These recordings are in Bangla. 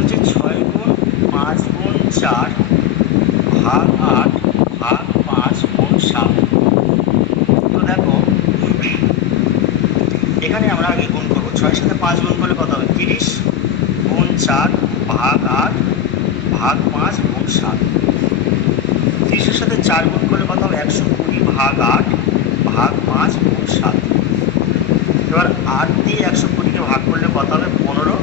বলছে 6 গুণ 5 গুণ 4 ভাগ 8 ভাগ 5 গুণ 7। তো দেখো এখানে আমরা আগে গুণ করবো। 6-এর সাথে 5 গুণ করলে কত হবে? 30 গুণ 4 ভাগ 8 ভাগ 5 গুণ 7। 30-এর সাথে 4 গুণ করলে কত হবে? 120 ভাগ 8 ভাগ 5 গুণ 7। এবার 8 দিয়ে 120-কে ভাগ করলে কত হবে? 15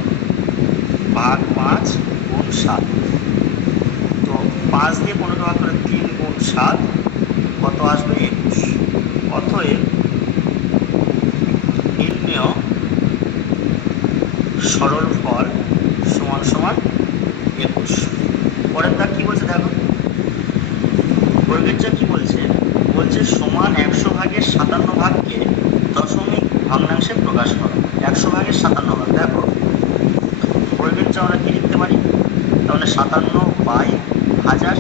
ভাগ 5 গুণ 7। তো 5 দিয়ে 15 ভাগ করে 3 গুণ 7 কত আসবে? 21। অতএব নির্ণেয় সরল ফল সমান সমান 21। পরের দাগ কি বলছে দেখো, বর্গের যা কি বলছে? বলছে সমান 100 ভাগের 57 ভাগকে দশমিক ভগ্নাংশে প্রকাশ করো। 100 ভাগের 57 ভাগ। দেখো বর্গের যা আমরা কি লিখতে পারি? তাহলে 57/1000।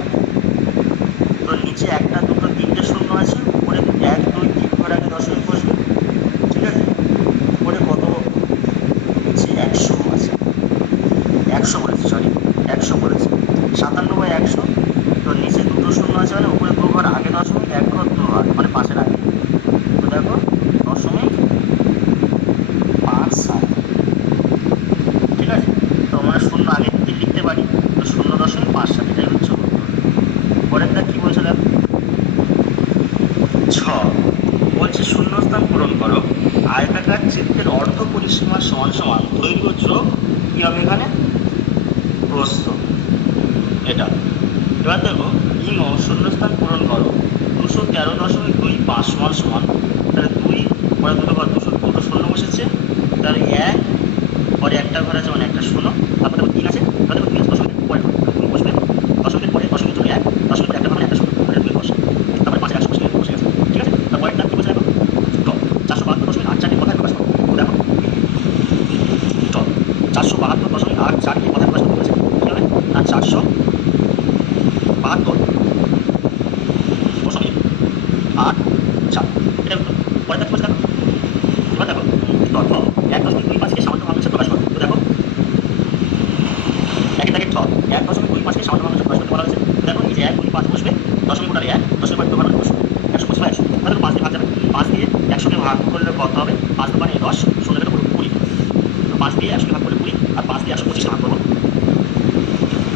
তো নিচে 1, 2, 3টে শূন্য আছে, উপরে 1, 2, 3 ঘর আগে দশমিক বসবে। ঠিক আছে, উপরে কত? নিচে 100 আছে, 100 বলেছে, সরি 100 বলেছে। 57/100। তো নিচে 2টো শূন্য আছে মানে উপরে 2 ঘর আগে দশমিক, 1 ঘর 2 ঘর মানে পাশের আগে। তো দেখো 0.57। ঠিক আছে, তো আমরা শূন্য আগে দিকে লিখতে পারি। তো 0.57 এটাই হচ্ছে উত্তর। পরের দাগ কি বলছে দেখো, 6 বলছে শূন্যস্থান পূরণ করো। আয়তাকার চিত্রের অর্ধ পরিসীমা সমান সমান দৈর্ঘ্য যোগ কি হবে এখানে? প্রস্থ। এটা এবার দেখো ইং শূন্যস্থান পূরণ করো। 213.25 সমান সমান, তাহলে 2 পরে দুটো ঘর 2 শূন্য বসেছে, তাহলে 1 পরে একটা ঘর আছে মানে একটা শূন্য, তারপরে 3 আছে, তাহলে 3 দশমিকের পরে 2 বসবে, দশমিকের পরে দশমিকের জন্য 1, দশমিকের একটা ঘর মানে একটা শূন্য, তাহলে 2 বসে, তারপরে 5 100 বসে গেছে। ঠিক আছে, তারপরে কি বলছে দেখো, তো 472.84কে কথায় প্রকাশ করো। তো দেখো তো 472.84কে কথায় প্রকাশ করতে বলেছে কি হবে না? 472.84। এটা উত্তর। পরে দেখো দেখো, এবার দেখো তথ্য 1.25কে সামান্য ভগ্নাংশে প্রকাশ করো। তো দেখো একের দাগের ছ 1.25কে সামান্য ভগ্নাংশে প্রকাশ করতে বলা হয়েছে। তো দেখো নিচে 1, 2, 5 বসবে, দশমিক ওঠালে 1, দশমিক পরে 2 ঘর বসবে, 100 বসবে 100। তাহলে 5 দিয়ে ভাগ যাবে, 5 দিয়ে 100কে ভাগ করলে কত হবে? 5 দোকানে 10, 16 কেটে 20। তো 5 দিয়ে 100কে ভাগ করলে 20, আর 5 দিয়ে 125 ভাগ করবো।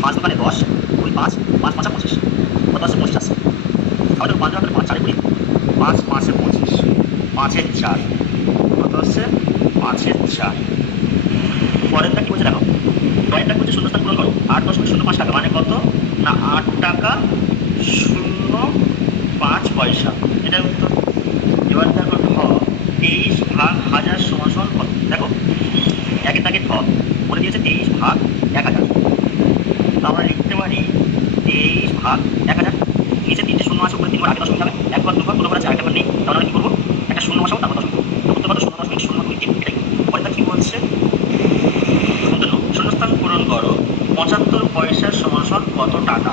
5 দোকানে 10, 2, 5, 5 5 25, কত আসছে? 25 আসছে। আবার 5 ভাগ করে 5 4 20, 5 5 এ 25, 5 এর 4 কত আসছে? 5 এর 4। পরেরটা কি বলছে দেখো, পরেরটা বলছে শূন্যস্থান পূরণ করো। 8.05 টাকা মানে কত না? 8 টাকা 0.5 পয়সা। এটাই উত্তর। এবার দেখো ঢ 23 ভাগ 1000 সমান সমান কত? দেখো একের দাগে ঢ বলে দিয়েছে 23 ভাগ 1000। আমরা লিখতে পারি 23 ভাগ 1000। নিচে 3টে শূন্য আছে, উপরে 3 ঘর আগে দশমিক যাবে, 1 ঘর 2 ঘর কোনো ঘর আছে, আরেকটা ঘর নেই, তাহলে আমরা কি করবো? একটা শূন্য বসাবো, তারপর দশমিক করবো। তো উত্তর কত? 0.023। এটাই। পরেরটা কি বলছে? শূন্যস্থান পূরণ করো। 75 পয়সা সমান সমান কত টাকা?